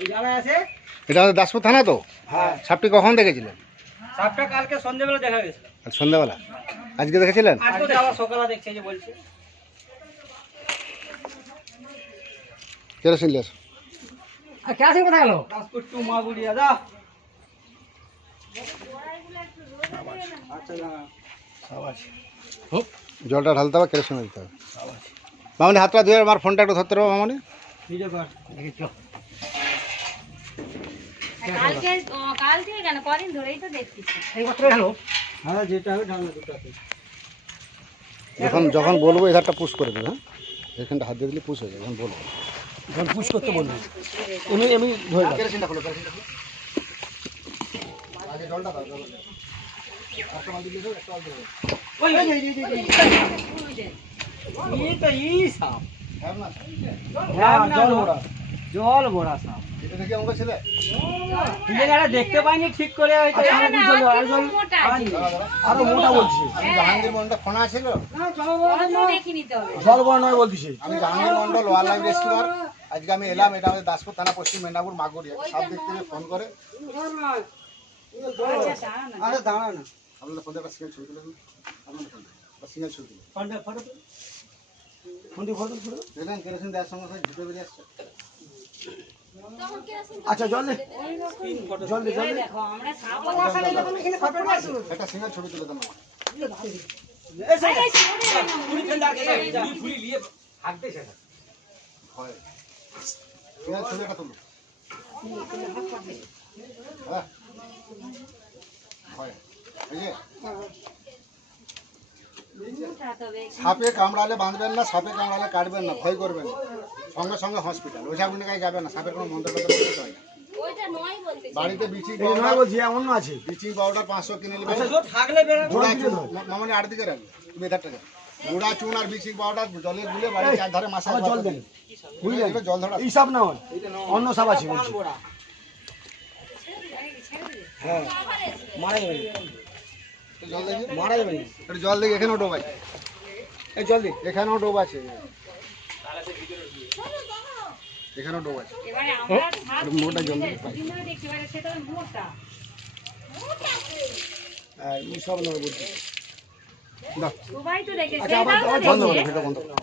এটা আমাদের দাসপুর থানা তো? হ্যাঁ। সাপটি কখন দেখেছিলেন? সাপটা কালকে সন্ধ্যাবেলা দেখা গেছিল। আজ সন্ধ্যাবেলা? আজকে দেখেছিলেন? আজকে আবার সকালে দেখছে যে বলছে। Kerosene less. আর কেরোসিন কোথায় গেল? ট্রান্সপোর্ট টু মাগুড়ি দাদা। আচ্ছা না। সাবাস। জলটা ঢালতে হবে, কেরোসিন দিতে হবে। মামনি হাতটা ধুয়ে আমার ফোনটা একটু ধরতে পারবো মামনি? ঠিক আছে দেখি চল। কাল থেকে কেন কদিন ধরেই তো দেখতেছি। এই বছর হলো। হ্যাঁ যেটা হবে ঢালনা দুটাতে। যখন বলবো এই ধারটা পুশ করে দেবে। হ্যাঁ, এখানটা হাত দিয়ে দিলে পুশ হয়ে যাবে। যখন বলবো যখন পুশ করতে বলবো এমনি ধরে দাও। কেরোসিনটা খোলো, কেরোসিনটা খোলো। আগে জলটা দাও, জল দাও। একটা বালতি দিয়ে দাও, একটা বালতি দাও। ওই এই তো এই সাপ। হ্যাঁ না, জল ভরা। জল ভরা সাপ। এটা দেখি আমাকে ছেলে। তুমি যারা দেখতে পাইনি ঠিক করে হয়তো আরো মোটা বলছি। আমি জাহাঙ্গীর মন্ডল ফোনা ছিল। জল ভরা নয় বলছি। আমি Jahangir Mondal wild life rescuer. আজকে আমি এলাম, এটা আমাদের দাসপুর থানা, পশ্চিম মেদিনীপুর, মাগুড়ি। সাপ দেখতে পেয়ে ফোন করে। আরে দাঁড়া না। আপনাদের ফোনে একটা সিঙ্গেল ছবি তুলে দিন। আপনাদের ফোনে সিঙ্গেল ছবি তুলে দেখলেন কেরোসিন দেওয়ার সঙ্গে সঙ্গে ঝুঁকে বেরিয়ে আসছে। আচ্ছা জল দে জল দে জল দে। একটা সিঙ্গেল ছবি তুলে দেন আমার। হয় সিঙ্গেল ছবি একটা তুলো। হ্যাঁ হয়। এই যে সাপে কামড়ালে বাঁধবেন না, সাপে কামড়ালে কাটবেন না, ভয় করবেন না। সঙ্গে সঙ্গে হসপিটাল, ওঝা গুন্ডিকায় যাবেন না। সাপের কোনো মন্ত্র করতে হয় না। বাড়িতে বিচিং পাউডার বলছি অন্য আছে। ব্লিচিং পাউডার 500 কিনে নেবেন। থাকলে গুঁড়া চুন মামনি আর দিকে রাখবে, তুমি এধারটা যাও। গুঁড়া চুন আর ব্লিচিং পাউডার জলে গুলে বাড়ির চারধারে মাসে জল দেন। বুঝলেন? জল ধরা এই সাপ না অন্য সাপ আছে বলছি। হ্যাঁ মারা যাবে জল দেখি, মারা যাবে একটু জল দেখি। এখানেও ডোব আছে, এই জল দে। এখানেও ডোব আছে, এখানেও ডোব আছে। মোটা জল দেখি পাই। এই সব না বলছি। দাও সবাই তো দেখেছে। বন্ধ করো, ভিডিও বন্ধ করো।